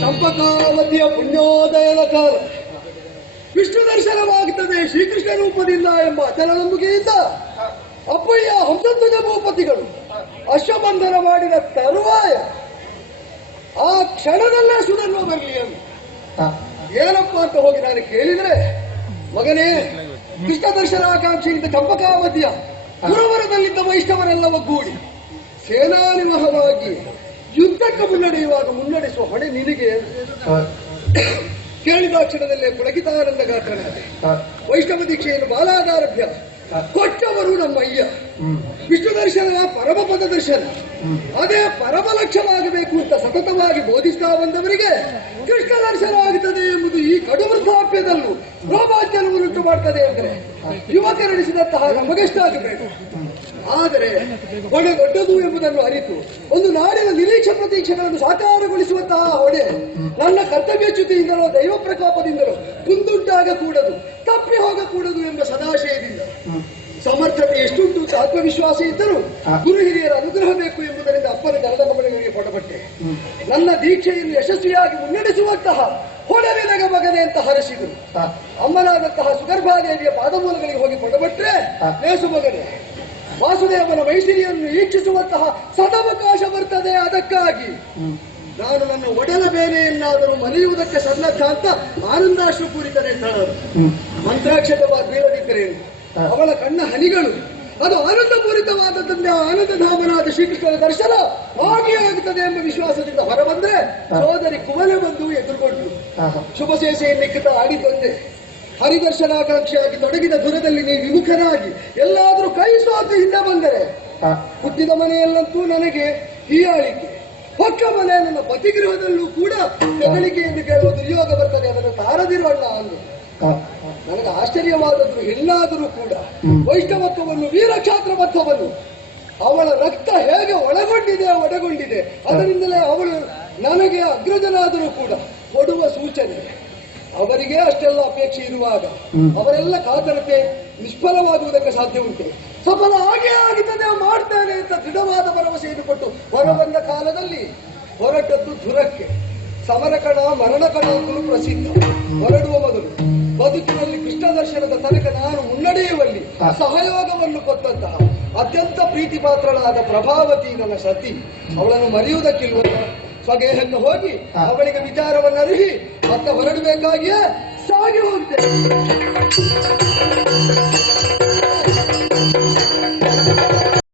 ಚಂಪಕಾವತಿಯ ಪುಣ್ಯೋದಯದ ಕಾಲ ವಿಷ್ಣು ದರ್ಶನವಾಗುತ್ತದೆ ಶ್ರೀಕೃಷ್ಣ ರೂಪದಿಂದ ಎಂಬ ಅಚಲ ನಂಬಿಕೆಯಿಂದ ಅಪ್ಪಯ್ಯ ಹಂಸಧ್ವಜ ಭೂಪತಿಗಳು ಅಶ್ವಬಂಧನ ಮಾಡಿದ ತರುವಾಯ ಆ ಕ್ಷಣದಲ್ಲೇ ಸುಧನ್ವ ಬರಲಿ ಅಂತ ಏನಪ್ಪ ಅಂತ ಹೋಗಿ ನಾನು ಕೇಳಿದ್ರೆ, ಮಗನೇ ಕೃಷ್ಣ ದರ್ಶನಾಕಾಂಕ್ಷೆಯಿಂದ ಚಂಪಕಾವತಿಯ ಪುರವರದಲ್ಲಿದ್ದ ವೈಷ್ಣವರೆಲ್ಲ ಒಗ್ಗೂಡಿ ಸೇನಾನಿವಹವಾಗಿ ಯುದ್ಧಕ್ಕೆ ಮುನ್ನಡೆಸುವ ಹೊಣೆ ನಿನಗೆ ಕೇಳಿದ ಕ್ಷಣದಲ್ಲೇ ಪುಳಕಿತಾನಂದ ಗಾತ್ರನಾದೆ. ವೈಷ್ಣವ ದೀಕ್ಷೆಯನ್ನು ಬಾಲಾದಾರಭ್ಯ ಕೊಟ್ಟವರು ನಮ್ಮ ಅಯ್ಯ. ವಿಷ್ಣು ದರ್ಶನ ಪರಮಪದ ದರ್ಶನ, ಅದೇ ಪರಮ ಲಕ್ಷ್ಯವಾಗಬೇಕು ಅಂತ ಸತತವಾಗಿ ಬೋಧಿಸ್ತಾ ಬಂದವರಿಗೆ ಕೃಷ್ಣ ದರ್ಶನ ಆಗುತ್ತದೆ ಎಂಬುದು ಈ ಕಡು ವೃದ್ಧಾಪ್ಯದಲ್ಲೂ ರೋಮಾಂಚನವನ್ನುಂಟು ಮಾಡ್ತದೆ ಅಂದರೆ ಯುವಕರೆನಿಸಿದಂತಹ ನಮಗೆಷ್ಟಾಗಬೇಕು. ಆದರೆ ಹೊಣೆ ದೊಡ್ಡದು ಎಂಬುದನ್ನು ಅರಿತು ಒಂದು ನಾಡಿನ ನಿರೀಕ್ಷೆ ಪ್ರತೀಕ್ಷೆಗಳನ್ನು ಸಾಕಾರಗೊಳಿಸುವಂತಹ ಹೊಣೆ ನನ್ನ ಕರ್ತವ್ಯಚ್ಯುತಿಯಿಂದಲೋ ದೈವ ಪ್ರಕೋಪದಿಂದಲೋ ಕುಂದುಂಟಾಗಕೂಡದು, ತಪ್ಪಿ ಹೋಗಕೂಡದು ಎಂಬ ಸದಾಶಯದಿಂದ ಸಮರ್ಥತೆ ಎಷ್ಟುಂಟು ಆತ್ಮವಿಶ್ವಾಸ ಇದ್ದರೂ ಗುರು ಹಿರಿಯರ ಅನುಗ್ರಹ ಬೇಕು ಎಂಬುದರಿಂದ ಅಪ್ಪನ ಗರದ ಗಮನಗಳಿಗೆ ಕೊಡಬಟ್ಟೆ. ನನ್ನ ದೀಕ್ಷೆಯನ್ನು ಯಶಸ್ವಿಯಾಗಿ ಮುನ್ನಡೆಸುವಂತಹ ಹೊಣೆ ನಿನಗ ಮಗನೆ ಅಂತ ಹರಸಿದರು. ಅಮ್ಮನಾದಂತಹ ಸುಗರ್ಭಾದೇವಿಯ ಪಾದಮೂಲಗಳಿಗೆ ಹೋಗಿ ಕೊಡಬಟ್ರೆ, ಲೇಸು ಮಗನೆ ವಾಸುದೇವನ ಮೈಸಿರಿಯನ್ನು ಈಕ್ಷಿಸುವಂತಹ ಸದವಕಾಶ ಬರ್ತದೆ. ಅದಕ್ಕಾಗಿ ನಾನು ನನ್ನ ಒಡಲ ಬೇನೆಯನ್ನಾದರೂ ಮರೆಯುವುದಕ್ಕೆ ಸನ್ನದ್ಧ ಅಂತ ಆನಂದಾಶ್ರುಪೂರಿತನೇ ಸ್ಥಳರು ಮಂತ್ರಾಕ್ಷತವಾಗಿ ಬೀಳದಿದ್ದರೇನು ಅವಳ ಕಣ್ಣ ಹನಿಗಳು ಅದು ಆನಂದಪೂರಿತವಾದದ್ದನ್ನೇ ಆನಂದಧಾಮನಾದ ಶ್ರೀಕೃಷ್ಣನ ದರ್ಶನ ಹಾಗೆಯೇ ಆಗುತ್ತದೆ ಎಂಬ ವಿಶ್ವಾಸದಿಂದ ಹೊರಬಂದ್ರೆ ಸೋದರಿ ಕುವಲೆ ಬಂದು ಎದುರುಗೊಂಡು ಶುಭ ಸೇಸೆಯನ್ನಿಕ್ಕುತ್ತಾ ಆಡಿದ್ದಂತೆ ಹರಿದರ್ಶನಾಕಾಂಕ್ಷೆಯಾಗಿ ತೊಡಗಿದ ದುರದಲ್ಲಿ ನೀವು ವಿಮುಖರಾಗಿ ಎಲ್ಲಾದರೂ ಕೈ ಸೋತು ಹಿಂದೆ ಬಂದರೆ ಹುಟ್ಟಿದ ಮನೆಯಲ್ಲಂತೂ ನನಗೆ ಹೀಯಾಳಿಕೆ, ಪಕ್ಕ ಮನೆ ನನ್ನ ಪತಿಗೃಹದಲ್ಲೂ ಕೂಡ ತೆಗಳಿಕೆ ಎಂದು ಕೇಳುವ ದುರ್ಯೋಗ ಬರ್ತದೆ. ಅದನ್ನು ತಾರದಿರೋಣ ಅಂದು ನನಗೆ ಆಶ್ಚರ್ಯವಾದದ್ದು ಎಲ್ಲಾದರೂ ಕೂಡ ವೈಷ್ಣವತ್ವವನ್ನು ವೀರಕ್ಷಾತ್ರವತ್ವವನ್ನು ಅವಳ ರಕ್ತ ಹೇಗೆ ಒಳಗೊಂಡಿದೆ ಅದರಿಂದಲೇ ಅವಳು ನನಗೆ ಅಗ್ರಜನಾದರೂ ಕೂಡ ಕೊಡುವ ಸೂಚನೆ. ಅವರಿಗೆ ಅಷ್ಟೆಲ್ಲ ಅಪೇಕ್ಷೆ ಇರುವಾಗ ಅವರೆಲ್ಲ ಕಾತರತೆ ನಿಷ್ಫಲವಾಗುವುದಕ್ಕೆ ಸಾಧ್ಯ ಉಂಟು. ಸಫಲ ಹಾಗೆ ಆಗುತ್ತದೆ ಮಾಡ್ತೇನೆ ಅಂತ ದೃಢವಾದ ಭರವಸೆಯನ್ನು ಕೊಟ್ಟು ಹೊರಬಂದ ಕಾಲದಲ್ಲಿ ಹೊರಟದ್ದು ಧುರಕ್ಕೆ. ಸಮರ ಕಣ ಮರಣ ಕಣ ಅಂತಲೂ ಪ್ರಸಿದ್ಧ. ಹೊರಡುವ ಮೊದಲು ಬದುಕಿನಲ್ಲಿ ಕೃಷ್ಣ ದರ್ಶನದ ತನಕ ನಾನು ಮುನ್ನಡೆಯುವಲ್ಲಿ ಸಹಯೋಗವನ್ನು ಕೊಟ್ಟಂತಹ ಅತ್ಯಂತ ಪ್ರೀತಿ ಪಾತ್ರಳಾದ ಪ್ರಭಾವತಿ ನನ್ನ ಸತಿ, ಅವಳನ್ನು ಮರೆಯುವುದಕ್ಕಿಲ್ವ? ಸ್ವಗೇಹಕ್ಕೆ ಹೋಗಿ ಅವಳಿಗೆ ವಿಚಾರವನ್ನು ಅರಿಹಿ ಮತ್ತೆ ಹೊರಡಬೇಕಾಗಿಯೇ ಸಾಗಿ ಹೋಗ್ತೇನೆ.